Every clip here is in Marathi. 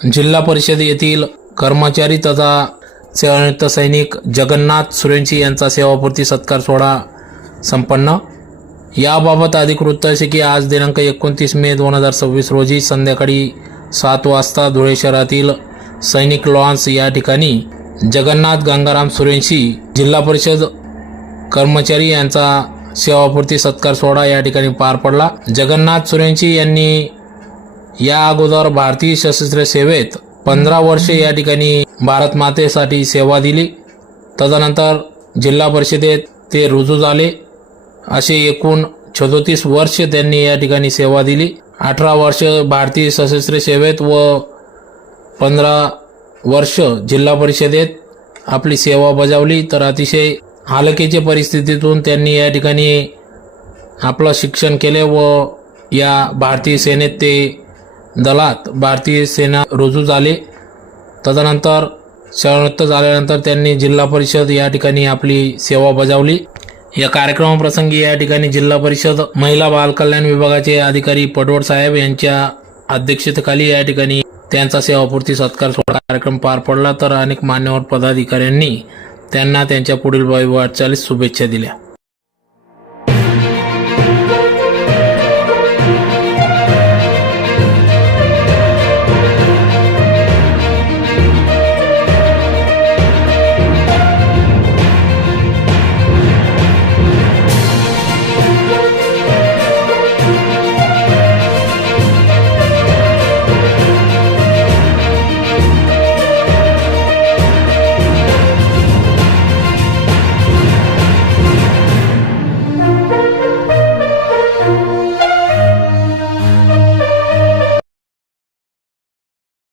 जिल्हा परिषद येथील कर्मचारी तथा सेवानिवृत्त सैनिक जगन्नाथ सुरेंशी यांचा सेवापूर्ती सत्कार सोहळा संपन्न। याबाबत अधिक वृत्त असे की आज दिनांक 29 मे 2026 रोजी संध्याकाळी 7 वाजता धुळे शहरातील सैनिक लॉन्स या ठिकाणी जगन्नाथ गंगाराम सुरेंशी जिल्हा परिषद कर्मचारी यांचा सेवापूर्ती सत्कार सोहळा या ठिकाणी पार पडला। जगन्नाथ सुरेंशी यांनी या अगोदर भारतीय सशस्त्र सेवेत 15 वर्षे या ठिकाणी भारत मातेसाठी सेवा दिली। तदनंतर जिल्हा परिषदेत ते रुजू झाले। असे एकूण 34 वर्ष त्यांनी या ठिकाणी सेवा दिली। 18 वर्ष भारतीय सशस्त्र सेवेत व 15 वर्ष जिल्हा परिषदेत आपली सेवा बजावली। तर अतिशय हालकीच्या परिस्थितीतून त्यांनी या ठिकाणी आपलं शिक्षण केले व या भारतीय सेनेत ते दलात भारतीय सेना रुजू झाले। तदनंतर सेवानिवृत्त झाल्यानंतर त्यांनी जिल्हा परिषद या ठिकाणी आपली सेवा बजावली। या कार्यक्रमाप्रसंगी या ठिकाणी जिल्हा परिषद महिला बाल कल्याण विभागाचे अधिकारी पटवड साहेब यांच्या अध्यक्षतेखाली या ठिकाणी त्यांचा सेवापूर्ती सत्कार सोहळा कार्यक्रम पार पडला। तर अनेक मान्यवर पदाधिकाऱ्यांनी त्यांना त्यांच्या पुढील वाटचालीस शुभेच्छा दिल्या।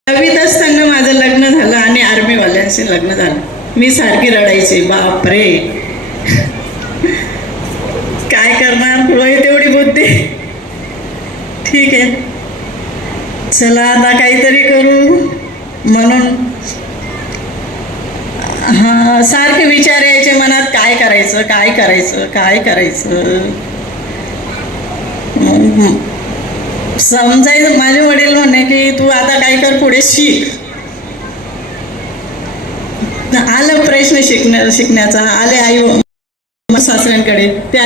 दहावीत असताना माझं लग्न झालं आणि आर्मीवाल्यांशी लग्न झालं। मी सारखी रडायची, बापरे काय करणार, तुला तेवढी बुद्धी, ठीक आहे चला आता काहीतरी करू म्हणून सारखे विचार यायचे मनात, काय करायचं काय करायचं काय करायचं। समजायचं, माझे वडील म्हणे की तू आता काय कर, पुढे शिक। आलं प्रश्न शिकण्याचा, आले आई सासऱ्यांकडे, ते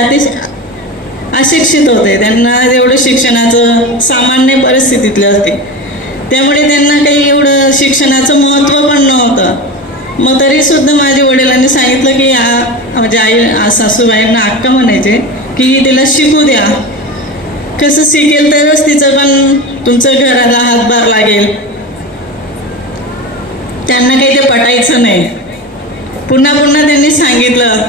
अशिक्षित होते, त्यांना एवढं शिक्षणाचं सामान्य परिस्थितीतले होते, त्यामुळे त्यांना काही एवढं शिक्षणाचं महत्त्व पण नव्हतं। मग तरीसुद्धा माझ्या वडिलांनी सांगितलं की म्हणजे आई सासूबाईंना अक्का म्हणायचे की तिला शिकू द्या, कसं शिकेल तरच तिचं पण तुमचं घराला हातभार लागेल। त्यांना काही ते पटायचं नाही, पुन्हा पुन्हा त्यांनी सांगितलं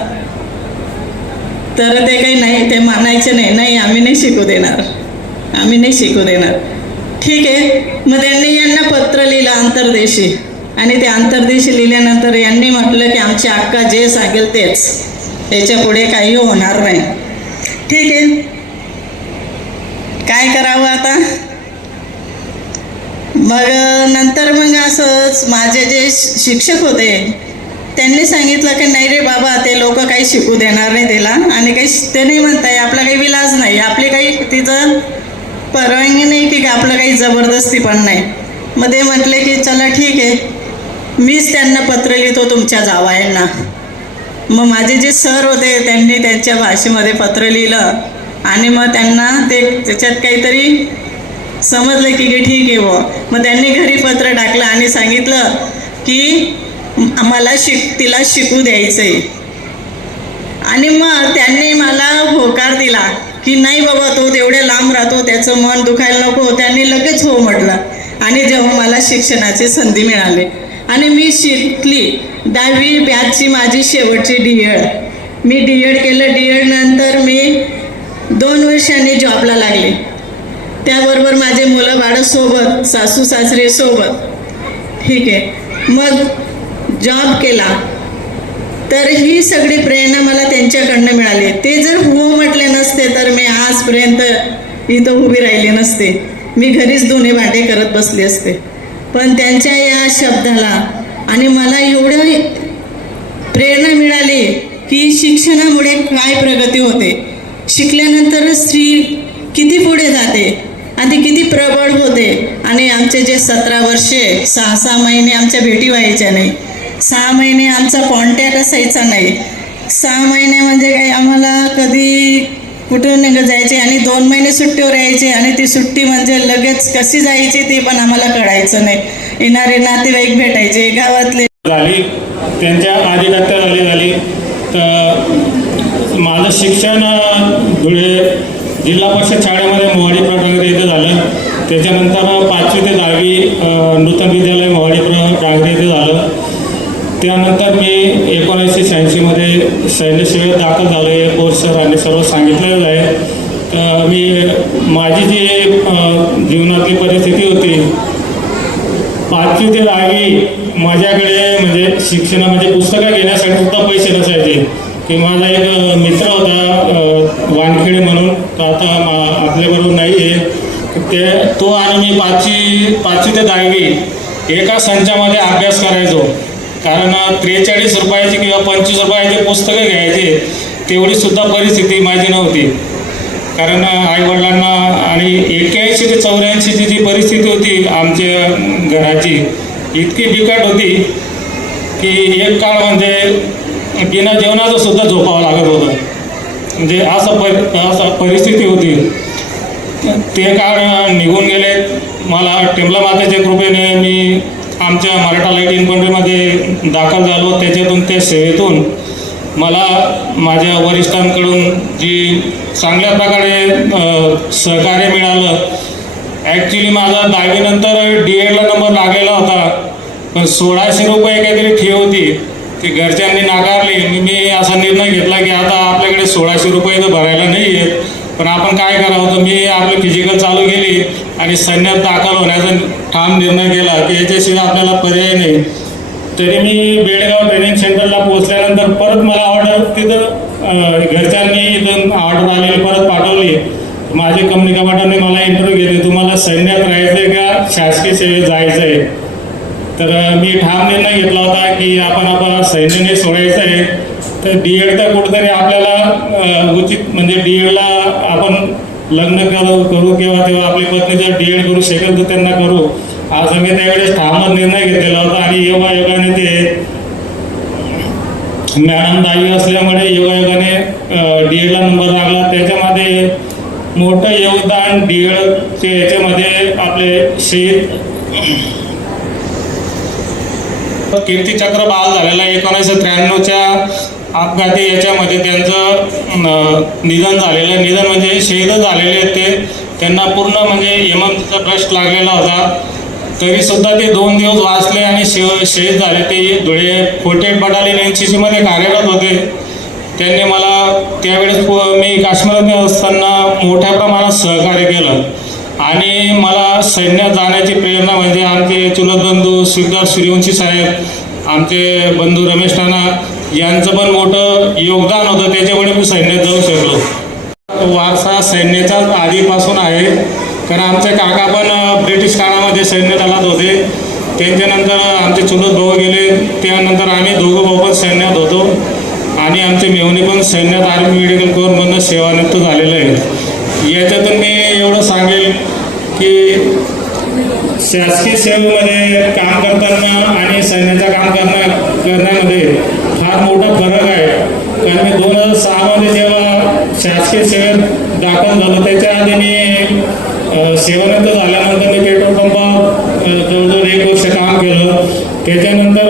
तर ते काही नाही, ते मानायचे नाही, नाही आम्ही नाही शिकू देणार, आम्ही नाही शिकू देणार। ठीक आहे, मग त्यांनी यांना पत्र लिहिलं आंतरदेशी, आणि ते आंतरदेशी लिहिल्यानंतर यांनी म्हटलं की आमची अक्का जे सांगेल तेच, याच्या पुढे काही होणार नाही। ठीक आहे, काय करावं आता। मग नंतर मग असंच माझे जे शिक्षक होते त्यांनी सांगितलं की नाही रे बाबा, ते लोक काही शिकू देणार नाही तिला, आणि काही ते नाही म्हणताय, आपला काही विलाज नाही, आपली काही तिचं परवानगी नाही की आपलं काही जबरदस्ती पण नाही। मग ते म्हटले की चला ठीक आहे, मीच त्यांना पत्र लिहितो तुमच्या जावयांना। मग माझे जे सर होते त्यांनी त्यांच्या भाषेमध्ये पत्र लिहिलं, आणि मग त्यांना ते त्याच्यात काहीतरी समजलं की ठीक आहे बुवा। मग त्यांनी घरी पत्र टाकलं आणि सांगितलं की मला तिला शिकू द्यायचं आहे, आणि मग त्यांनी मला होकार दिला की नाही बाबा, तो तेवढ्या लांब राहतो, त्याचं मन दुखायला नको। त्यांनी लगेच हो म्हटलं, आणि जेव्हा मला शिक्षणाची संधी मिळाली आणि मी शिकली, 10वी बॅचची माझी शेवटची DED, मी DED केलं। DED नंतर मी 2 वर्षांनी जॉबला लागले, त्याबरोबर माझे मुलं बाळं सोबत, सासू सासरे सोबत, ठीक आहे। मग जॉब केला, तर ही सगळी प्रेरणा मला त्यांच्याकडनं मिळाली। ते जर हो म्हटले नसते तर मी आजपर्यंत इथं उभी राहिली नसते, मी घरीच दोन्ही भांडे करत बसले असते। पण त्यांच्या या शब्दाला आणि मला एवढं प्रेरणा मिळाली की शिक्षणामुळे काय प्रगती होते, शिकल्यानंतर स्त्री किती पुढे जाते, आणि ते किती प्रबळ होते. आणि आमचे जे 17 वर्षे 6 महिने आमच्या भेटी व्हायच्या नाही, 6 महिने आमचा कॉन्टॅक्ट असायचा नाही. 6 महिने म्हणजे काही आम्हाला कधी कुठून जायचे आणि 2 महिने सुट्टीवर यायचे आणि ती सुट्टी म्हणजे लगेच कशी जायची ते पण आम्हाला कळायचं नाही. येणारे नातेवाईक भेटायचे गावातले. झाली त्यांच्या आधिपत्याखाली झाली. तर माझं शिक्षण धुळे जिल्हा परिषद शाळेमध्ये मोहाडी डांगरे इथे झालं. त्याच्यानंतर 5वी ते 10वी नूतन विद्यालय मोहाडी डांगरे इथे झालं. त्यानंतर मी 1986 मध्ये सैन्य सेवेत दाखल झालो. हे कोर्स सरांनी सर्व सांगितलेलं आहे. तर मी माझी जी जीवनातली परिस्थिती होती 5वी ते 10वी माझ्याकडे म्हणजे शिक्षणामध्ये पुस्तकं घेण्यासाठी सुद्धा पैसे नसायचे. की माझा एक मित्र होता वानखेडे म्हणून, तो आता आपल्याबरोबर नाही आहे. तो आणि मी 5वी ते 10वी एका संचामध्ये अभ्यास करायचो. कारण 43 रुपयाची किंवा 25 रुपयाची पुस्तकं घ्यायचे तेवढी सुद्धा परिस्थिती माझी नव्हती. कारण आईवडिलांना आणि 81 ते 84ची जी परिस्थिती होती आमच्या घराची इतकी बिकट होती की एक काळ म्हणजे बिना जेवणाचं सुद्धा झोपावं लागत होतं. म्हणजे असं परिस्थिती होती. ते काळ निघून गेले. मला टिंबला मातेच्या कृपेने मी आमच्या मराठा लाईट इन्फंट्रीमध्ये दाखल झालो. त्याच्यातून त्या सेवेतून मला माझ्या वरिष्ठांकडून जी चांगल्या प्रकारे सहकार्य मिळालं. ॲक्च्युली माझा 10वी नंतर DEDला नंबर लागलेला होता, पण 1600 रुपये काहीतरी फी होती. ती घरच्यांनी नाकारली. मी असा निर्णय घेतला की आता आपल्याकडे 1600 रुपये तर भरायला नाही आहेत, पण आपण काय करावं. तर मी आपली फिजिकल चालू केली आणि सैन्यात दाखल होण्याचा ठाम निर्णय केला की याच्याशिवाय आपल्याला पर्याय नाही. तरी मी बेळगाव ट्रेनिंग सेंटरला पोहोचल्यानंतर परत मला ऑर्डर तिथं घरच्यांनी इथून ऑर्डर आलेली परत पाठवली. माझे कंपनी कमांडरने मला इंटरव्ह्यू घेतली, तुम्हाला सैन्यात राहायचं आहे का शासकीय सेवेत जायचं आहे. तर मी ठाम निर्णय घेतला होता की आपण सैन्याने सोडायचं आहे. तर DED तर कुठेतरी आपल्याला उचित म्हणजे DEDला आपण लग्न करू किंवा तेव्हा आपली पत्नी जर DED करू शकेल तर त्यांना करू, असं मी त्यावेळेस ठाम निर्णय घेतलेला होता. आणि योगायोगाने ते मॅडम 10वी असल्यामुळे योगायोगाने DEDला नंबर लागला. त्याच्यामध्ये मोठं योगदान DEDचे याच्यामध्ये आपले शहीद कीर्तिचक्र बहाल झालेला 1993च्या अपघाती याच्यामध्ये त्यांचं निधन झालेलं. निधन म्हणजे शहीदच झालेले आहेत ते. त्यांना पूर्ण म्हणजे MMCचा ट्रस्ट लागलेला होता. तरीसुद्धा ते 2 दिवस वाचले आणि शहीद झाले. ते धुळे 48 बटालियन NCC मध्ये कार्यरत होते. त्यांनी मला त्यावेळेस मी काश्मीरमध्ये असताना मोठ्या प्रमाणात सहकार्य केलं. आणि मला सैन्यात जाण्याची प्रेरणा म्हणजे आमचे चुलत बंधू सिद्धार्थ सूर्यवंशी साहेब, आमचे बंधू रमेश राणा यांचं पण मोठं योगदान होतं. त्याच्यामुळे मी सैन्यात जाऊ शकलो. वारसा सैन्याचाच आधीपासून आहे. कारण आमचे काका पण ब्रिटिश काळामध्ये सैन्य दलात होते. त्यांच्यानंतर आमचे चुलत भाऊ गेले. त्यानंतर आम्ही दोघं भाऊ पण सैन्यात होतो. आणि आमचे मेहुणे पण सैन्यात आर्मी मेडिकल कोअरमधून सेवानिवृत्त झालेलं आहे. याच्यातून मी एवढं सांगेल की शासकीय सेवेमध्ये काम करताना आणि सैन्याचं काम करण्यामध्ये फार मोठा फरक आहे. कारण मी 2006 मध्ये जेव्हा शासकीय सेवेत दाखल झालो त्याच्या आधी मी सेवानिवृत्त झाल्यानंतर मी पेट्रोल पंपावर जवळजवळ 1 वर्ष काम केलं. त्याच्यानंतर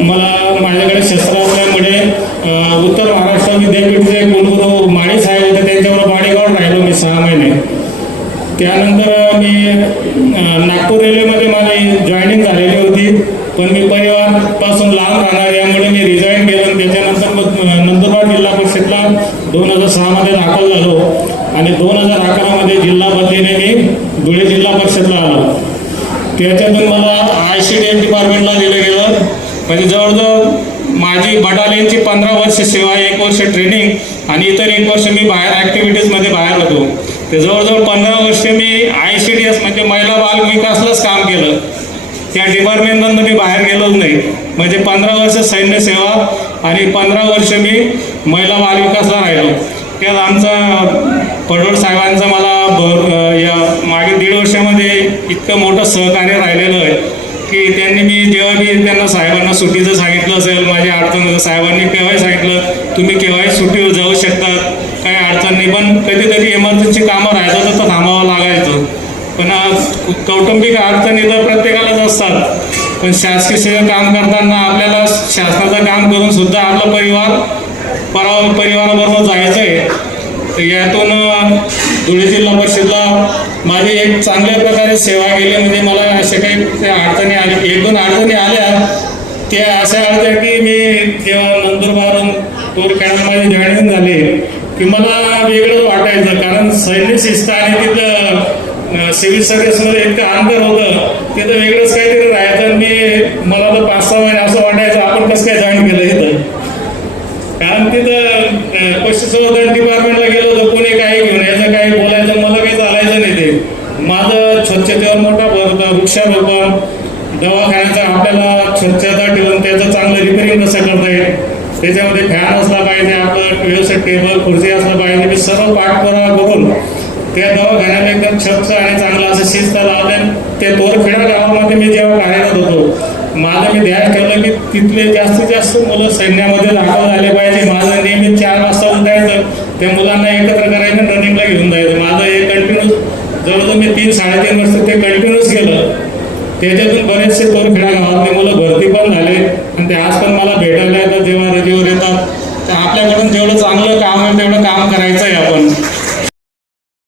मला माझ्याकडे शस्त्र असल्यामुळे उत्तर महाराष्ट्र विद्यापीठचे कुलगुरू माळी साहेब होते, त्यांच्यावर बॉडीगार्ड राहिलो मी 6 महिने. त्यानंतर मी नागपूर रेल्वेमध्ये माझी जॉईनिंग झालेली होती, पण मी परिवारापासून लांब राहणार यामुळे मी रिझाईन केलं. त्याच्यानंतर मग नंदुरबार जिल्हा परिषदला 2006 मध्ये दाखल झालो आणि 2011 मध्ये जिल्हा बदलीने मी धुळे जिल्हा परिषदला आलो. त्याच्यातून मला ICDM डिपार्टमेंटला दिलं गेलं. म्हणजे जवळजवळ माझी बटालियनची 15 वर्ष सेवा, 1 वर्ष ट्रेनिंग आणि इतर 1 वर्ष मी बाहेर ॲक्टिव्हिटीजमध्ये बाहेर होतो. ते जवळजवळ 15 वर्ष मी ICDS म्हणजे महिला बाल विकासलाच काम केलं. त्या डिपार्टमेंटमधून मी बाहेर गेलोच नाही. म्हणजे 15 वर्ष सैन्य सेवा आणि 15 वर्ष मी महिला बाल विकासला राहिलो. त्यात आमचा पडोळ साहेबांचं मला या मागील 1.5 वर्षामध्ये इतकं मोठं सहकार्य राहिलेलं आहे की त्यांनी मी जेव्हा मी त्यांना साहेबांना सुट्टीचं सांगितलं असेल, माझ्या अडचण साहेबांनी केव्हाही सांगितलं तुम्ही केव्हाही सुट्टीवर जाऊ शकतात, काही अडचण नाही. पण कधीतरी इमर्जन्सी कामं राहायचं तर थांबावं लागायचं. पण कौटुंबिक अडचणी तर प्रत्येकालाच असतात. पण शासकीय सेवा काम करताना आपल्याला शासनाचं काम करून सुद्धा आपला परिवाराबरोबर जायचं आहे. तर यातून धुळे जिल्हा परिषदला माझी एक चांगल्या प्रकारे सेवा केली. म्हणजे मला अशा काही अडचणी आल्या, 1-2 अडचणी आल्या. त्या अशा आल्या की मी जेव्हा नंदुरबारून तोरखेड्यामध्ये जॉईनिंग झाले की मला वेगळंच वाटायचं, कारण सैन्य शिस्त आणि तिथं सिव्हिल सर्व्हिसमध्ये इतकं अंतर होतं, तिथं वेगळंच काहीतरी राहायचं. मला तर 5-6 महिने असं वाटायचं आपण कसं काय जॉईन केलं इथं, कारण तिथं पशुसंवर्धन डिपार्टमेंटला गेलो होतो, कोणी काही घेऊन यायचं काही बोलायचं, मला काही चालायचं नाही. ते माझं स्वच्छतेवर मोठा भर होता. वृक्षारोपण, दवाखान्याचा आपल्याला स्वच्छता ठेवून त्याचं चांगलं रिपेअरिंग कसं करता येईल, त्याच्यामध्ये फॅन असला पाहिजे, आपलं व्यवस्थित टेबल खुर्ची असलं पाहिजे. मी सर्व पाठपुरावा करून त्या दवाखान्याला एकदम स्वच्छ आणि चांगलं असं शिस्त लावले. ते तोरखेडा गावामध्ये मी जेव्हा कार्यरत होतो, माझं मी ध्यान ठेवलं की तिथले जास्तीत जास्त मुलं सैन्यामध्ये दाखल झाले पाहिजे. माझं नेहमी 4 वाजता उठायचं, त्या मुलांना एकत्र करायचं, रनिंगला घेऊन जायचं. माझं हे कंटिन्यूस जवळजवळ मी 3-3.5 वर्ष ते कंटिन्यूस केलं. त्याच्यातून बरेचसे तोरखेडा गावातले मुलं भरती पण झाले आणि ते आज पण मला भेटायला येतात. जेव्हा रजेवर येतात तर आपल्याकडून जेवढं चांगलं काम आहे तेवढं काम करायचं आहे आपण.